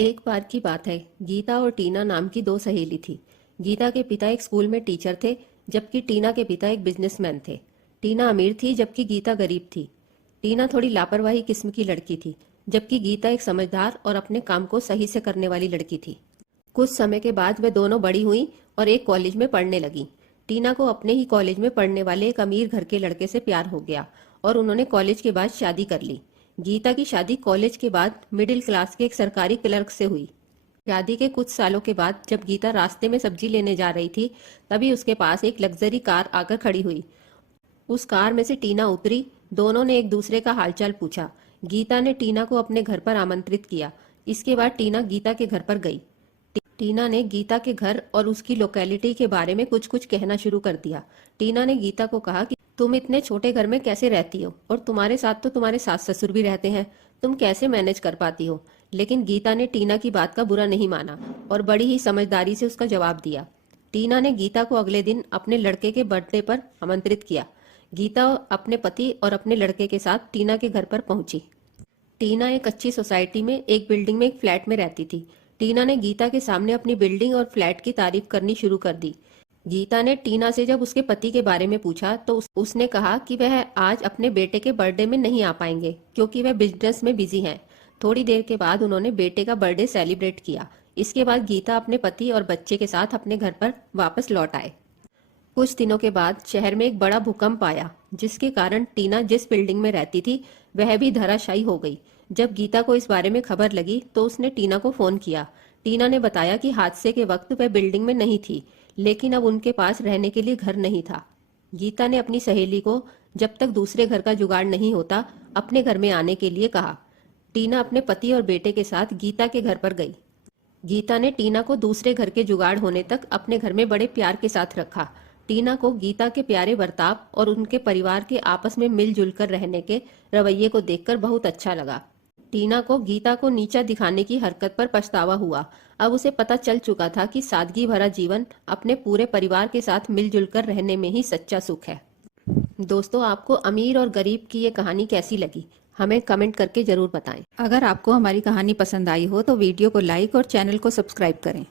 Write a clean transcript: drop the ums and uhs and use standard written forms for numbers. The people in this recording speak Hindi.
एक बार की बात है। गीता और टीना नाम की दो सहेली थी। गीता के पिता एक स्कूल में टीचर थे, जबकि टीना के पिता एक बिजनेसमैन थे। टीना अमीर थी, जबकि गीता गरीब थी। टीना थोड़ी लापरवाही किस्म की लड़की थी, जबकि गीता एक समझदार और अपने काम को सही से करने वाली लड़की थी। कुछ समय के बाद वे दोनों बड़ी हुई और एक कॉलेज में पढ़ने लगी। टीना को अपने ही कॉलेज में पढ़ने वाले एक अमीर घर के लड़के से प्यार हो गया और उन्होंने कॉलेज के बाद शादी कर ली। गीता की शादी कॉलेज के बाद मिडिल क्लास के एक सरकारी क्लर्क से हुई। शादी के कुछ सालों के बाद जब गीता रास्ते में सब्जी लेने जा रही थी, तभी उसके पास एक लग्जरी कार आकर खड़ी हुई। उस कार में से टीना उतरी। दोनों ने एक दूसरे का हालचाल पूछा। गीता ने टीना को अपने घर पर आमंत्रित किया। इसके बाद टीना गीता के घर पर गई। टीना ने गीता के घर और उसकी लोकेलिटी के बारे में कुछ कुछ कहना शुरू कर दिया। टीना ने गीता को कहा कि तुम इतने छोटे घर में कैसे रहती हो, और तुम्हारे साथ तो तुम्हारे सास ससुर भी रहते हैं, तुम कैसे मैनेज कर पाती हो। लेकिन गीता ने टीना की बात का बुरा नहीं माना और बड़ी ही समझदारी से उसका जवाब दिया। टीना ने गीता को अगले दिन अपने लड़के के बर्थडे पर आमंत्रित किया। गीता अपने पति और अपने लड़के के साथ टीना के घर पर पहुंची। टीना एक अच्छी सोसाइटी में एक बिल्डिंग में एक फ्लैट में रहती थी। टीना ने गीता के सामने अपनी बिल्डिंग और फ्लैट की तारीफ करनी शुरू कर दी। गीता ने टीना से जब उसके पति के बारे में पूछा तो उसने कहा कि वह आज अपने बेटे के बर्थडे में नहीं आ पाएंगे क्योंकि वह बिजनेस में बिजी हैं। थोड़ी देर के बाद उन्होंने बेटे का बर्थडे सेलिब्रेट किया। इसके बाद गीता अपने पति और बच्चे के साथ अपने घर पर वापस लौट आए। कुछ दिनों के बाद शहर में एक बड़ा भूकंप आया, जिसके कारण टीना जिस बिल्डिंग में रहती थी वह भी धराशायी हो गई। जब गीता को इस बारे में खबर लगी तो उसने टीना को फोन किया। टीना ने बताया कि हादसे के वक्त वह बिल्डिंग में नहीं थी, लेकिन अब उनके पास रहने के लिए घर नहीं था। गीता ने अपनी सहेली को जब तक दूसरे घर का जुगाड़ नहीं होता अपने घर में आने के लिए कहा। टीना अपने पति और बेटे के साथ गीता के घर पर गई। गीता ने टीना को दूसरे घर के जुगाड़ होने तक अपने घर में बड़े प्यार के साथ रखा। टीना को गीता के प्यारे बर्ताव और उनके परिवार के आपस में मिलजुल कर रहने के रवैये को देखकर बहुत अच्छा लगा। टीना को गीता को नीचा दिखाने की हरकत पर पछतावा हुआ। अब उसे पता चल चुका था कि सादगी भरा जीवन अपने पूरे परिवार के साथ मिलजुल कर रहने में ही सच्चा सुख है। दोस्तों, आपको अमीर और गरीब की ये कहानी कैसी लगी, हमें कमेंट करके जरूर बताएं। अगर आपको हमारी कहानी पसंद आई हो तो वीडियो को लाइक और चैनल को सब्सक्राइब करें।